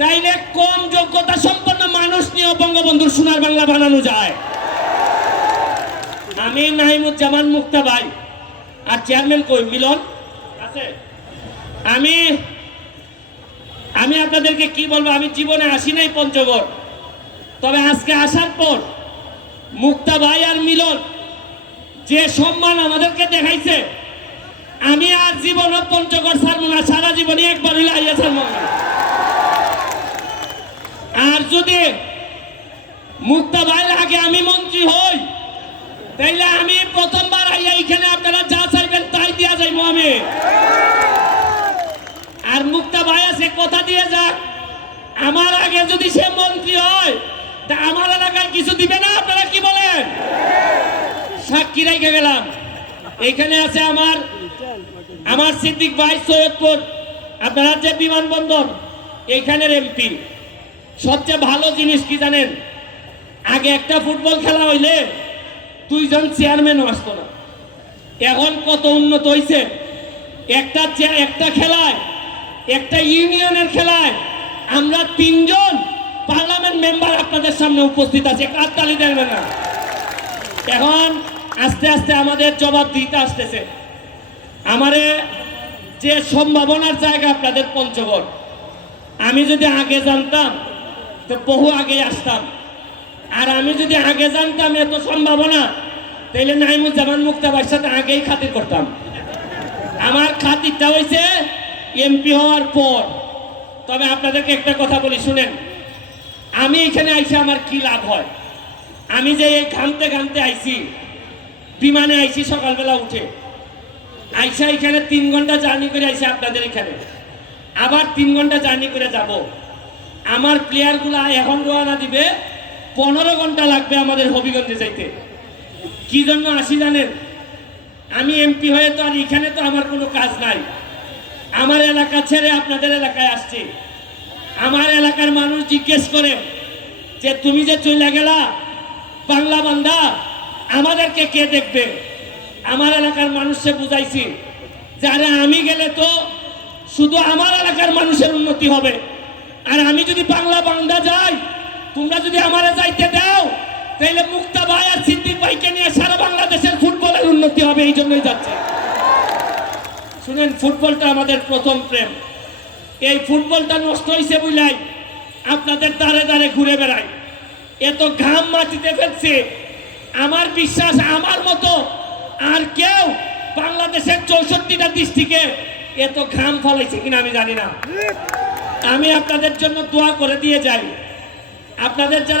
তাইলে কম যোগ্যতা সম্পন্ন মানুষ নিয়ে বঙ্গবন্ধুর সোনার বাংলা বানানো যায়। আমি নাহিমুজ্জামান মুক্তা ভাই, আর চেয়ারম্যান কই? মিলন? আছে। আমি আমি আপনাদেরকে কি বলব? আমি জীবনে আসি নাই পঞ্চগড়। তবে আজকে আসার পর মুক্তা ভাই আর মিলন যে সম্মান আমাদেরকে দেখাইছে, আমি আর জীবন পঞ্চগড় ছাড়বো না, সারা জীবনে একবার হইলে আইয়া ছাড়বো না। আর যদি মুক্তা ভাইয়ের আগে আমি মন্ত্রী হই, তাইলে আমি প্রথমবার আইয়া এখানে আপনারা যা চাইবেন তাই দিয়া যাইবো আমি। আর মুক্তা ভাই আছে, কথা দিয়ে যাক। আমার আগে যদি সে মন্ত্রী হয়, তা আমার এলাকার কিছু দিবে না, আপনারা কি বলেন? সাক্ষী রেখে গেলাম। এখানে আছে আমার আমার সিদ্দিক ভাই সৈয়দপুর, আপনারা যে বিমানবন্দর, এখানের এমপি। সবচেয়ে ভালো জিনিস কি জানেন? আগে একটা ফুটবল খেলা হইলে দুইজন চেয়ারম্যানও আসতো না। এখন কত উন্নত হয়েছে একটা একটা খেলায়, একটা ইউনিয়নের খেলায় আমরা তিনজন পার্লামেন্ট মেম্বার আপনাদের সামনে উপস্থিত আছে। কার তালি দেখবে না। এখন আস্তে আস্তে আমাদের জবাব দিতে আসতেছে। আমারে যে সম্ভাবনার জায়গা আপনাদের পঞ্চগড়। আমি যদি আগে জানতাম তো বহু আগে আসতাম। আর আমি যদি আগে জানতাম এত সম্ভাবনা তাহলে নাইমুজ্জামান মুক্তাবার সাথে আগেই খাতির করতাম। আমার খাতিরটা হয়েছে এমপি হওয়ার পর। তবে আপনাদেরকে একটা কথা বলি, শুনেন। আমি এখানে আইসে আমার কি লাভ হয়? আমি যে এই ঘামতে ঘামতে আইছি, বিমানে আইছি সকালবেলা উঠে। আইসা এখানে তিন ঘণ্টা জার্নি করে আইসি আপনাদের এখানে। আবার তিন ঘণ্টা জার্নি করে যাব। আমার প্লেয়ারগুলো এখন রওনা দিবে, পনেরো ঘণ্টা লাগবে আমাদের হবিগঞ্জে যাইতে। কি জন্য আসি জানেন? আমি এমপি হয়ে তো আর এখানে তো আমার কোনো কাজ নাই। আমার এলাকা ছেড়ে আপনাদের এলাকায় আসছি। আমার এলাকার মানুষ জিজ্ঞেস করে যে, তুমি যে চলে গেলা, বাংলা বান্দা, আমাদেরকে কে দেখবে? আমার এলাকার মানুষকে বুঝাইছি যে আরে আমি গেলে তো শুধু আমার এলাকার মানুষের উন্নতি হবে। আর আমি যদি বাংলা বান্দা যাই, তোমরা যদি আমারে যাইতে দাও তাহলে মুক্তা ভাই আর সিদ্দিক ভাইকে নিয়ে সারা বাংলাদেশের ফুটবলের উন্নতি হবে, এই জন্যই যাচ্ছে। শুনেন, ফুটবলটা আমাদের প্রথম প্রেম। এই ফুটবলটা নষ্ট হয়েছে বুঝলাই আপনাদের দাঁড়ে দাঁড়ে ঘুরে বেড়ায় এত ঘাম মাটিতে ফেলছে, আমার বিশ্বাস, আমার মতো আর কেউ বাংলাদেশের চৌষট্টিটা ডিস্ট্রিক্টে এত ঘাম ফলাইছে কিনা আমি জানি না। আমি আপনাদের জন্য দোয়া করে দিয়ে যাই। আপনাদের যারা